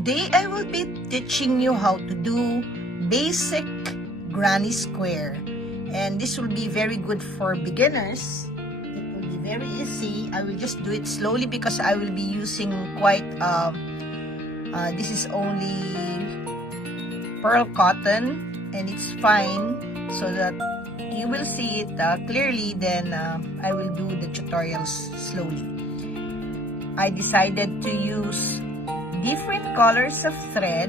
Today I will be teaching you how to do basic granny square, and this will be very good for beginners. It will be very easy. I will just do it slowly because I will be using quite this is only pearl cotton and it's fine, so that you will see it clearly. Then I will do the tutorials slowly. I decided to use different colors of thread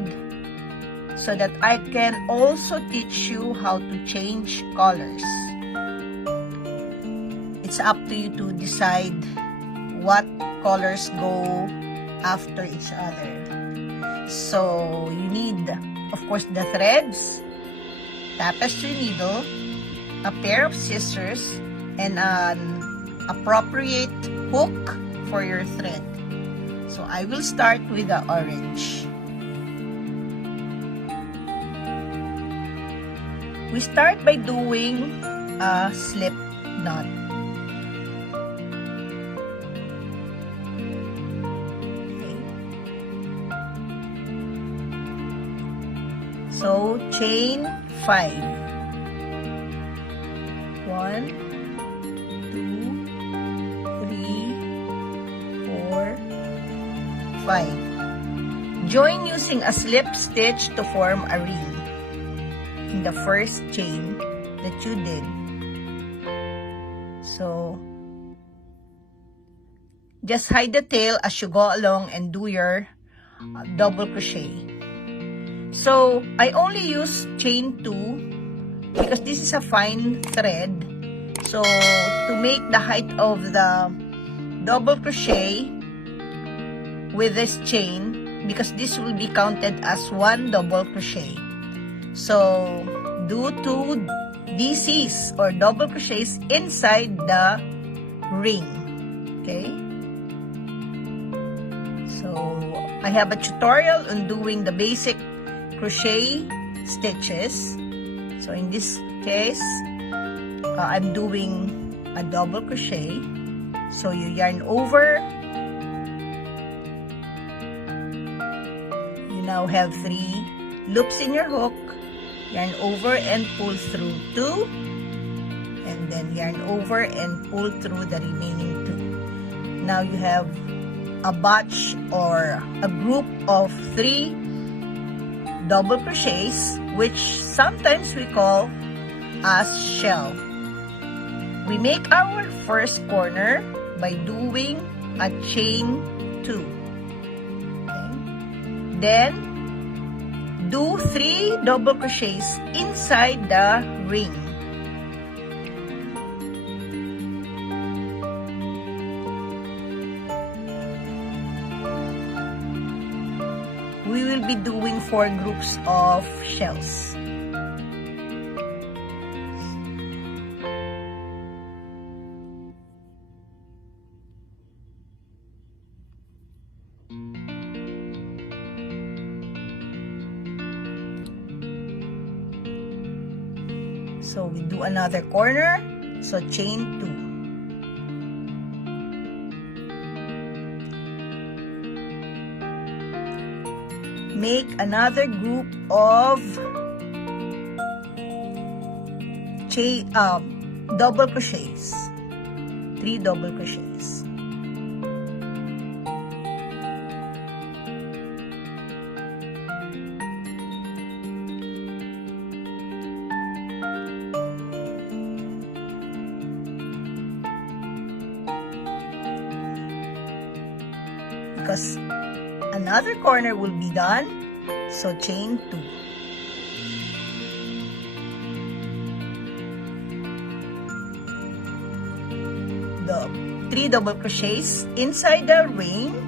so that I can also teach you how to change colors. It's up to you to decide what colors go after each other. So you need, of course, the threads, tapestry needle, a pair of scissors, and an appropriate hook for your thread. So I will start with the orange. We start by doing a slip knot. Okay. So chain 5. 1, 2, 3, 4, 5. Join using a slip stitch to form a ring in the first chain that you did. So just hide the tail as you go along and do your double crochet. So I only use chain 2 because this is a fine thread. So to make the height of the double crochet with this chain, because this will be counted as one double crochet, so do 2 DCs or double crochets inside the ring. Okay, so I have a tutorial on doing the basic crochet stitches. So in this case, I'm doing a double crochet. So you yarn over. You now have 3 loops in your hook. Yarn over and pull through 2, and then yarn over and pull through the remaining 2. Now you have a batch or a group of 3 double crochets, which sometimes we call as shell. We make our first corner by doing a chain 2. Okay. Then do 3 double crochets inside the ring. We will be doing 4 groups of shells. So we do another corner, so chain 2. Make another group of double crochets, 3 double crochets. Because another corner will be done, so chain 2. The 3 double crochets inside the ring.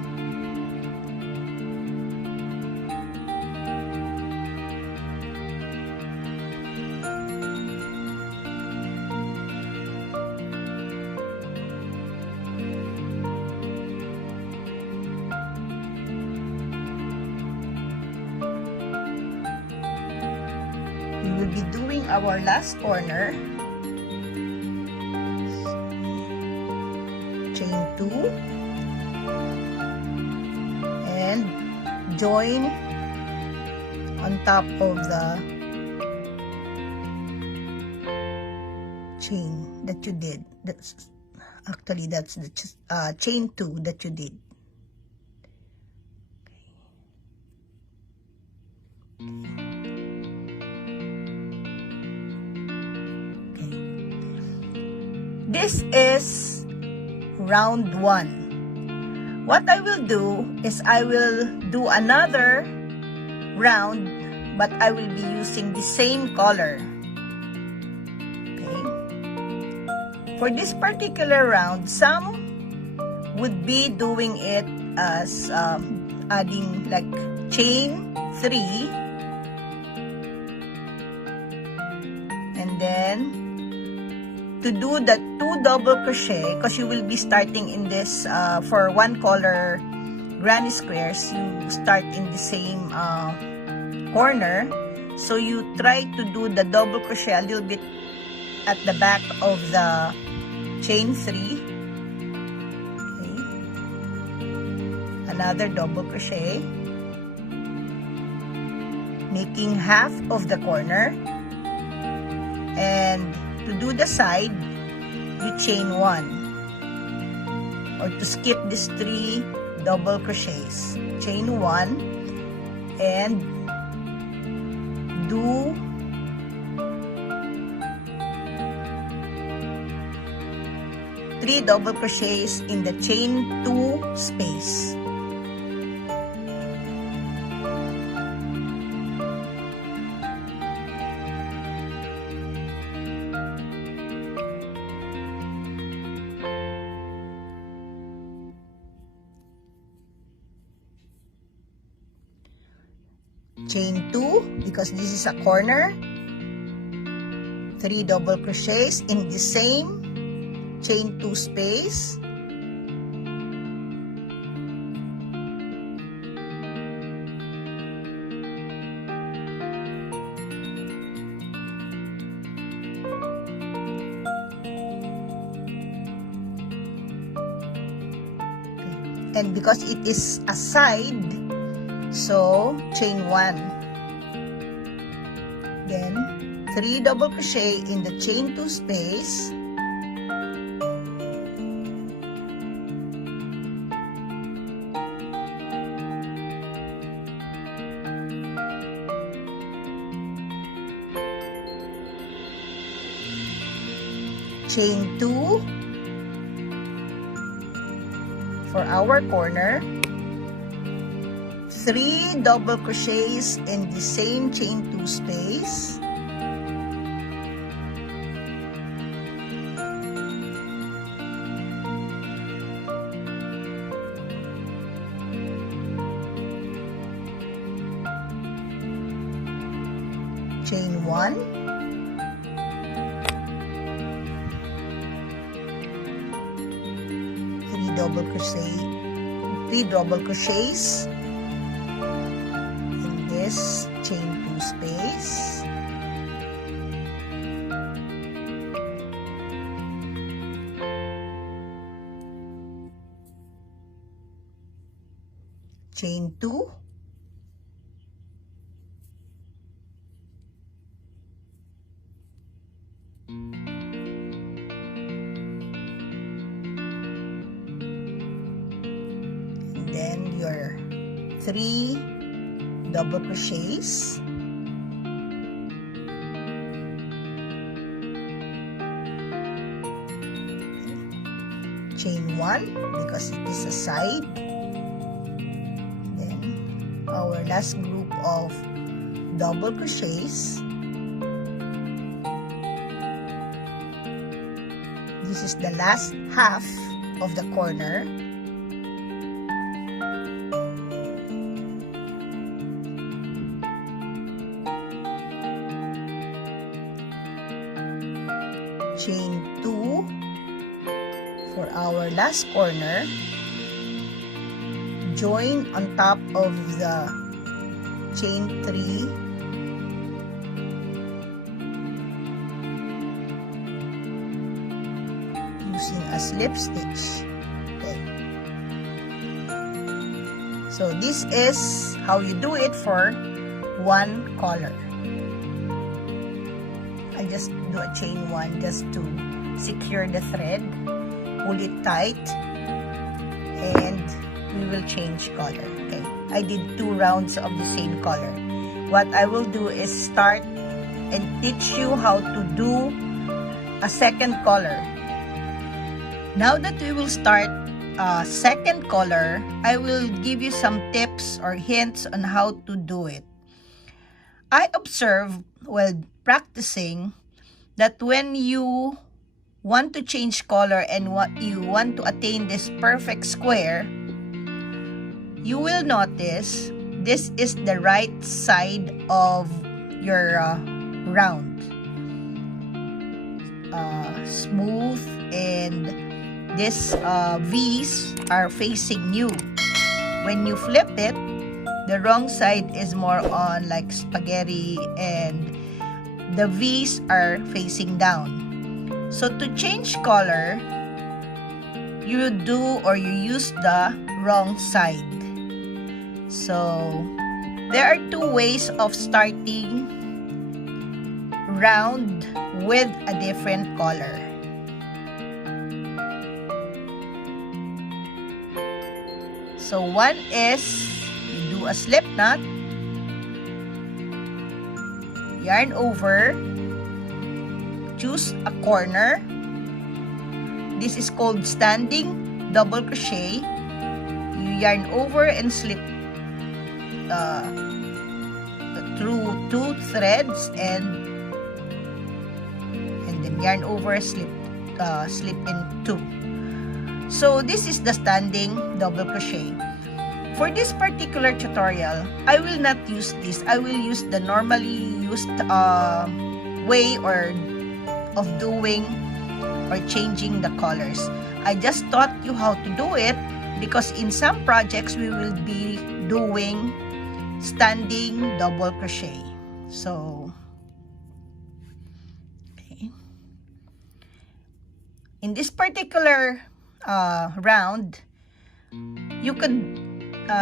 We will be doing our last corner. Chain 2 and join on top of the chain that you did. That's the chain 2 that you did. Okay. This is round 1. What I will do is I will do another round, but I will be using the same color. Okay. For this particular round, some would be doing it as adding like chain 3, and then to do the 2 double crochet, because you will be starting in this for one color granny squares, you start in the same corner, so you try to do the double crochet a little bit at the back of the chain 3. Okay. Another double crochet, making half of the corner, and to do the side, you chain 1, or to skip these 3 double crochets, chain 1 and do 3 double crochets in the chain 2 space. Chain 2, because this is a corner, 3 double crochets in the same chain 2 space, and because it is a side, so chain 1, then 3 double crochet in the chain 2 space, chain 2 for our corner, 3 double crochets in the same chain 2 space, chain 1, double crochet, 3 double crochets in this chain 2 space, chain 2, then your 3 double crochets, chain 1 because it is a side, then our last group of double crochets. This is the last half of the corner. Chain 2 for our last corner, join on top of the chain 3, using a slip stitch. Okay. So this is how you do it for one color. I just do a chain 1 just to secure the thread. Pull it tight and we will change color. Okay, I did 2 rounds of the same color. What I will do is start and teach you how to do a second color. Now that we will start a second color, I will give you some tips or hints on how to do it. I observe while practicing that when you want to change color and what you want to attain this perfect square, you will notice this is the right side of your round. Smooth, and these V's are facing you. When you flip it, the wrong side is more on like spaghetti and the V's are facing down. So to change color, you do or you use the wrong side. So there are 2 ways of starting round with a different color. So one is you do a slip knot, yarn over, choose a corner. This is called standing double crochet. You yarn over and slip through 2 threads and then yarn over, slip in 2. So this is the standing double crochet. For this particular tutorial, I will not use this. I will use the normally used way or of doing or changing the colors. I just taught you how to do it because in some projects we will be doing standing double crochet. So okay. In this particular round, you could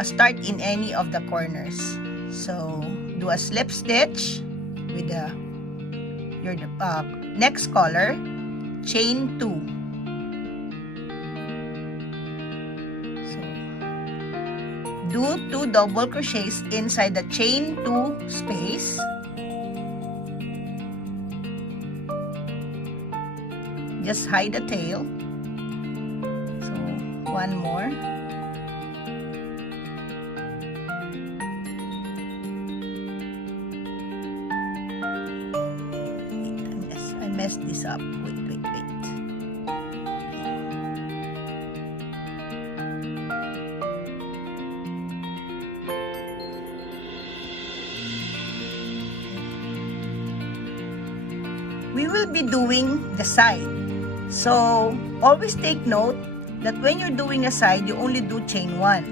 start in any of the corners. So do a slip stitch with your next color, chain 2. So do 2 double crochets inside the chain 2 space. Just hide the tail. So one more. I messed this up. Wait. We will be doing the side. So always take note that when you're doing a side, you only do chain 1.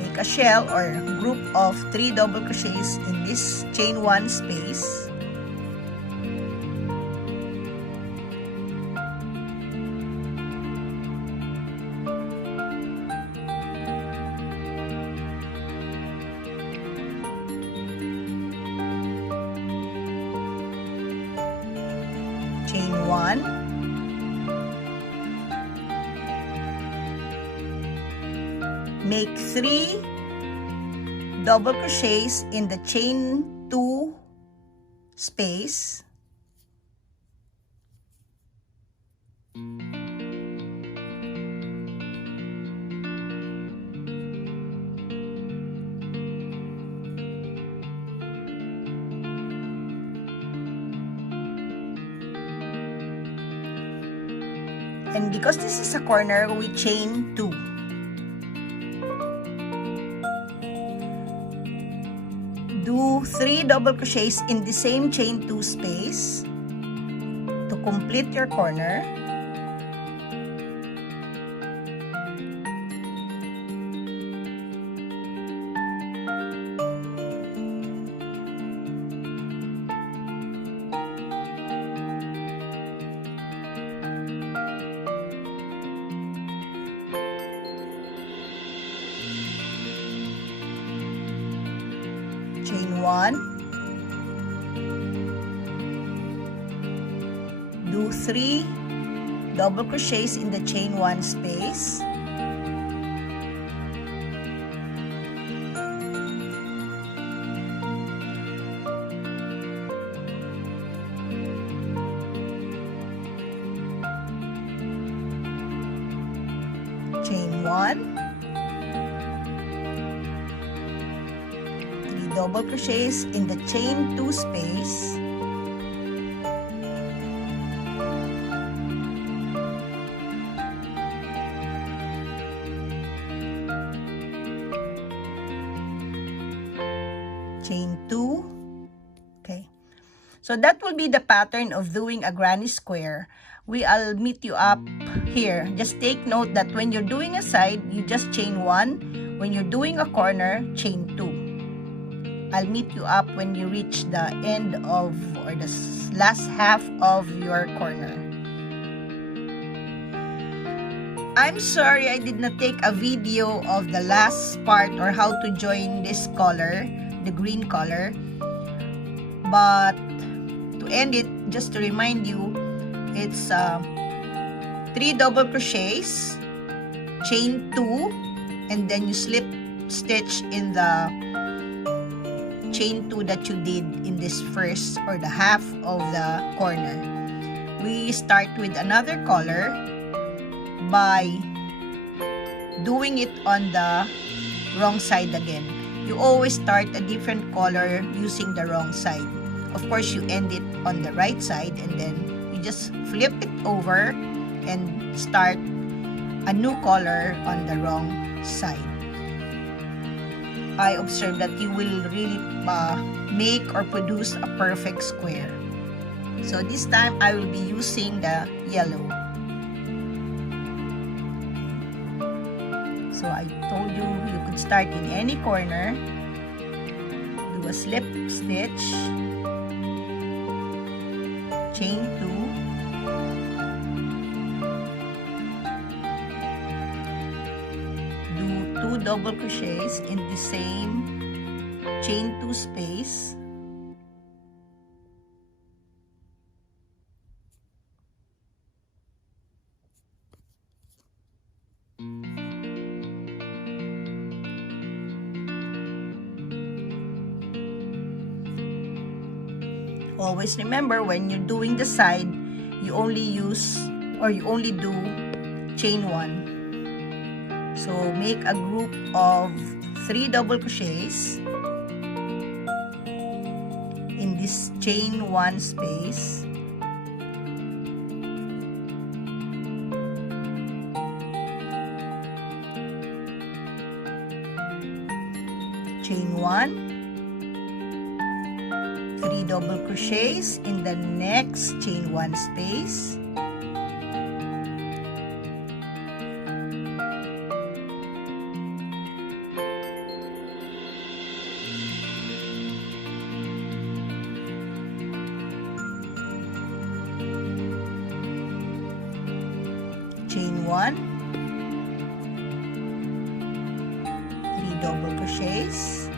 Make a shell or group of 3 double crochets in this chain 1 space. Chain 1, make 3 double crochets in the chain 2 space, and because this is a corner, we chain 2. Do 3 double crochets in the same chain 2 space to complete your corner. do 3 double crochets in the chain 1 space. Chain 1, 3 double crochets in the chain 2 space, chain 2. Okay, so that will be the pattern of doing a granny square. I'll meet you up here. Just take note that when you're doing a side, you just chain 1. When you're doing a corner, chain 2. I'll meet you up when you reach the end of, or the last half of your corner. I'm sorry I did not take a video of the last part, or how to join this color, the green color. But to end it, just to remind you, it's 3 double crochets, chain 2, and then you slip stitch in the chain 2 that you did in this first, or the half of the corner. We start with another color by doing it on the wrong side again. You always start a different color using the wrong side. Of course, you end it on the right side, and then you just flip it over and start a new color on the wrong side. I observe that you will really make or produce a perfect square. So this time I will be using the yellow. So I told you, you could start in any corner, do a slip stitch, chain 2, do 2 double crochets in the same chain 2 space, always remember, when you're doing the side, you only use, or you only do chain 1. So make a group of 3 double crochets in this chain 1 space, chain 1, 3 double crochets in the next chain 1 space, chain 1, 3 double crochets,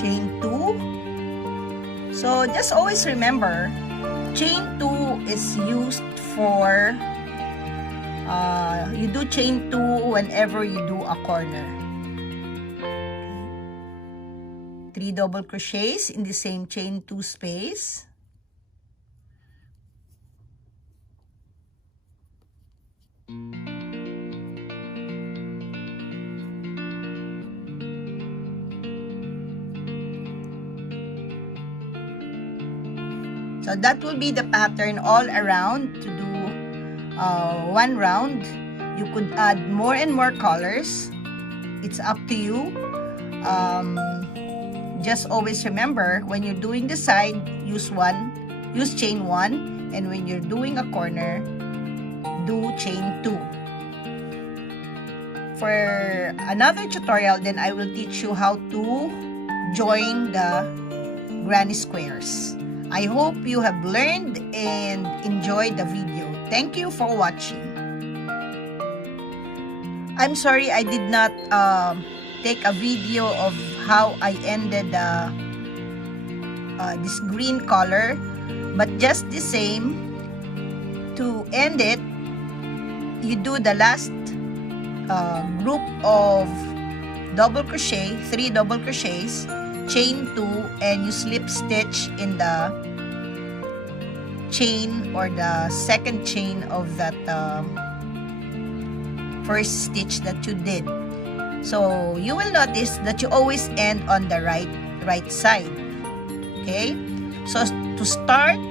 chain 2. So just always remember, chain 2 is used for, you do chain 2 whenever you do a corner. Okay. 3 double crochets in the same chain 2 space, so that will be the pattern all around. To do 1 round, you could add more and more colors. It's up to you. Just always remember, when you're doing the side, use chain 1, and when you're doing a corner, do chain 2. For another tutorial, then I will teach you how to join the granny squares. I hope you have learned and enjoyed the video. Thank you for watching. I'm sorry I did not take a video of how I ended this green color, but just the same, to end it, you do the last group of double crochet, 3 double crochets, chain 2, and you slip stitch in the chain or the second chain of that first stitch that you did. So you will notice that you always end on the right side. Okay, so to start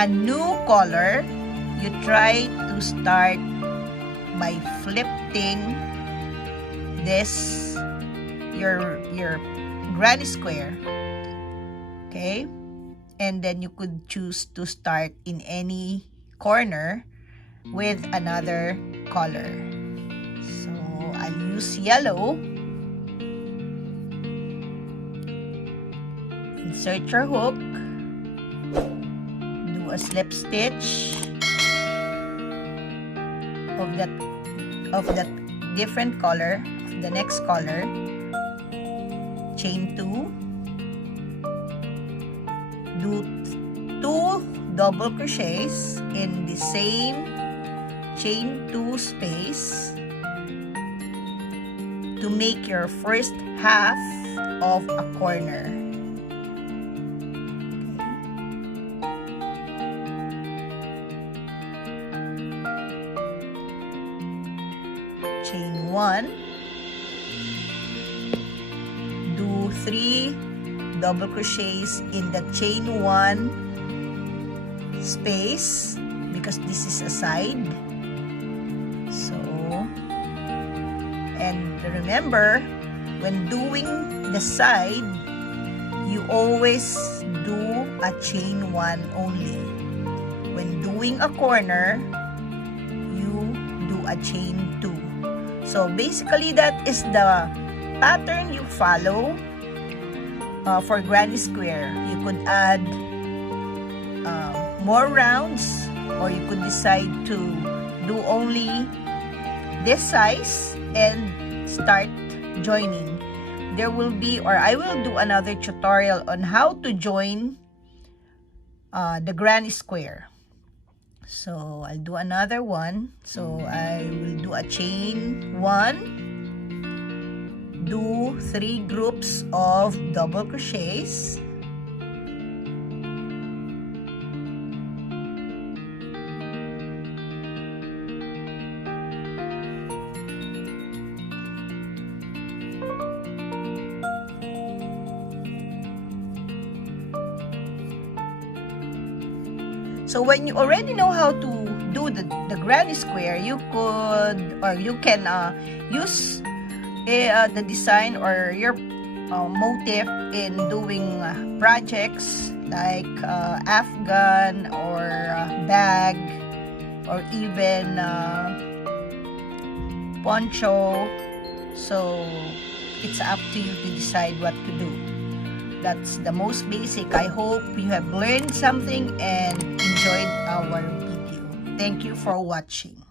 a new color, you try to start by flipping this your granny square. Okay, and then you could choose to start in any corner with another color. So I'll use yellow. Insert your hook, do a slip stitch of that different color, of the next color, chain 2, do 2 double crochets in the same chain 2 space to make your first half of a corner. Chain 1, do 3 double crochets in the chain 1 space because this is a side. So, and remember, when doing the side, you always do a chain 1 only. When doing a corner, you do a chain 2. So basically, that is the pattern you follow for granny square. You could add more rounds, or you could decide to do only this size and start joining. There will be, or I will do another tutorial on how to join the granny square. So I'll do another one. So I will do a chain 1, do 3 groups of double crochets, so when you already know how to do the granny square, you could, or you can use the design or your motif in doing projects like afghan or bag, or even poncho. So it's up to you to decide what to do. That's the most basic. I hope you have learned something and enjoyed our video. Thank you for watching.